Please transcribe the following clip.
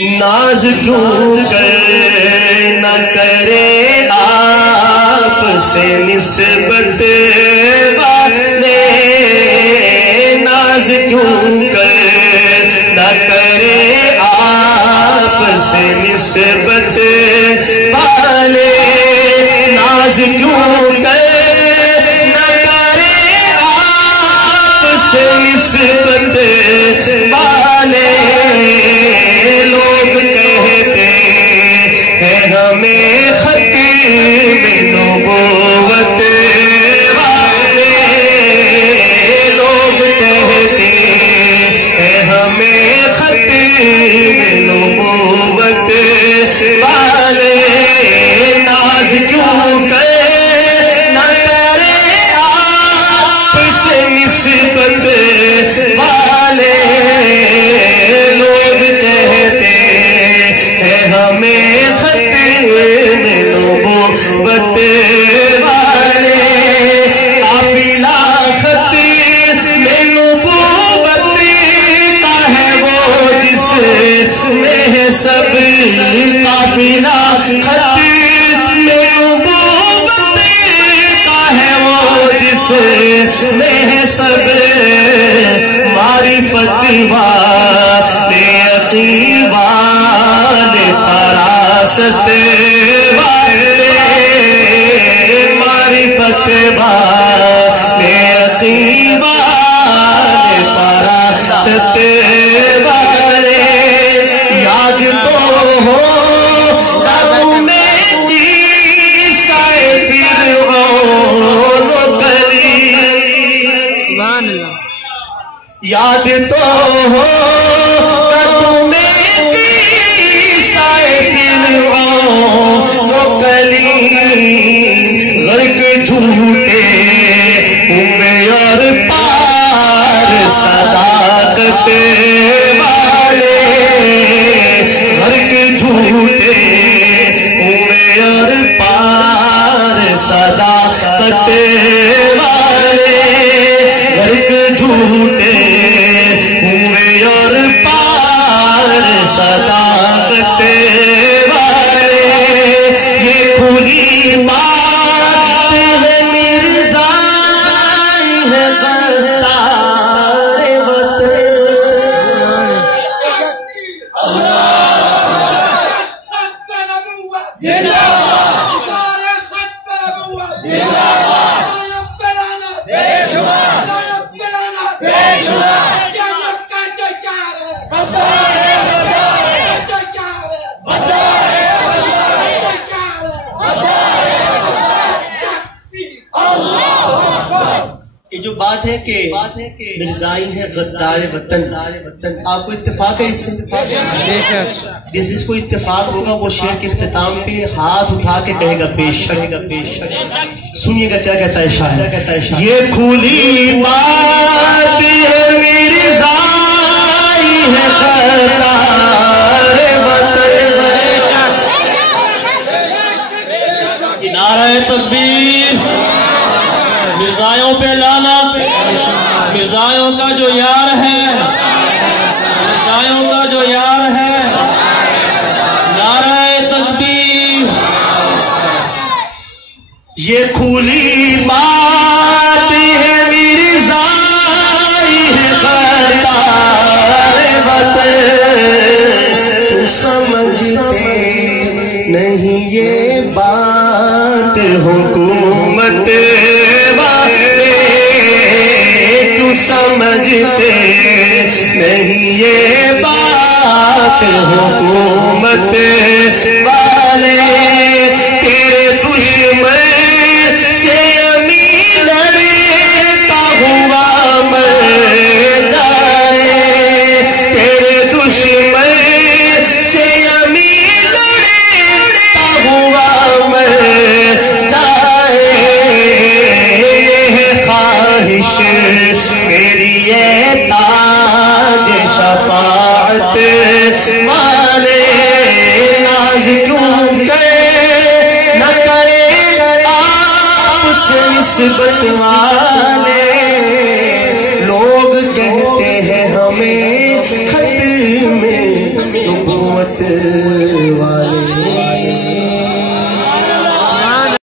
ناز کیوں کر نہ کرے آپ سے نسبت والے، ناز کیوں کر نہ کرے آپ سے نسبت والے، ناز کیوں کر نہ کرے آپ سے نسبت والے، لوگ کہتے ہیں ہمیں ختم نبوت والے، لوگ کہتے ہیں ہمیں ختم نبوت والے، ناز کیوں کر نہ کرے آپ سے نسبت والے، لوگ کہتے ہیں ہمیں ختم نبوت والے، قافلہ ختم نبوت کا ہے وہ جس میں سب، قافلہ ختم نبوت کا ہے وہ جس میں سب، معرفت والے یقین والے فراست والے، معرفت والے یقین والے فراست والے، یاد تو ہو تمہیں عیسیٰ فرعون و قلیل، سبحان اللہ، یاد تو ہو تمہیں عیسیٰ فرعون و قلیل، غرق جھوٹے ہوئے اور پار صداقت والے، غرق جھوٹے ہوئے اور پار صداقت والے، غرق جھوٹے ہوئے اور پار صداقت والے، یہ کھلی بات ہے مرزا ہے غدار وطن، یہ جو بات ہے کہ مرزائی ہے غدار وطن، آپ کو اتفاق ہے اس سے؟ جس کو اتفاق ہوگا وہ شعر کے اختتام پہ ہاتھ اٹھا کے کہے گا بے شک، بے شک۔ سنیے گا کیا کہتا ہے شاعر، یہ کھلی بات ہے مرزائی ہے غدار وطن، نعرہ تکبیر، مرزائیوں پہ لعنت، مرزائیوں کا جو یار ہے، مرزائیوں کا جو یار ہے، نعرہ تکبیر، یہ کھلی بات ہے مرزائی ہے غدار وطن، تو سمجھتے نہیں یہ بات حکومت والے، تو سمجھتے نہیں یہ بات حکومت والے، تیرے دشمن سے امین لڑتا ہوا مر جائے، تیرے دشمن سے امین لڑتا ہوا مر جائے، یہ خواہش میری ہے تاج شفاعت والے، ناز کیوں کرے نہ کرے آپ سے نسبت والے، لوگ کہتے ہیں ہمیں ختم نبوت مت